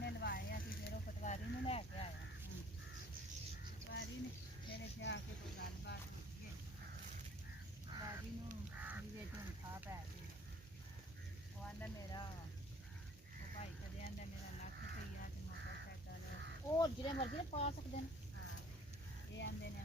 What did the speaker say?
ਨੇ ਲਵਾਏ ਅਸੀਂ ਫਿਰ ਉਹ ਪਟਵਾਰੀ ਨੂੰ ਲੈ ਕੇ ਆਇਆ ਪਟਵਾਰੀ ਨੇ ਫਿਰ ਇੱਥੇ ਆ ਕੇ ਕੋਈ ਗੱਲਬਾਤ ਹੋਈ ਹੈ ਪਟਵਾਰੀ ਨੂੰ ਜਿਹਦੇ ਚੋਂ ਖਾ ਪੈ ਗਈ ਉਹ ਆਂਦਾ ਮੇਰਾ ਉਹ ਭਾਈ ਕਦੇ ਆਂਦਾ ਮੇਰਾ ਲੱਖ ਰੁਪਈਆ ਤੇ ਮੋਟਰਸਾਈਕਲ ਉਹ ਜਿਹੜੇ ਮਰਜ਼ੀ ਪਾ ਸਕਦੇ ਨੇ ਹਾਂ ਇਹ ਆਂਦੇ ਨੇ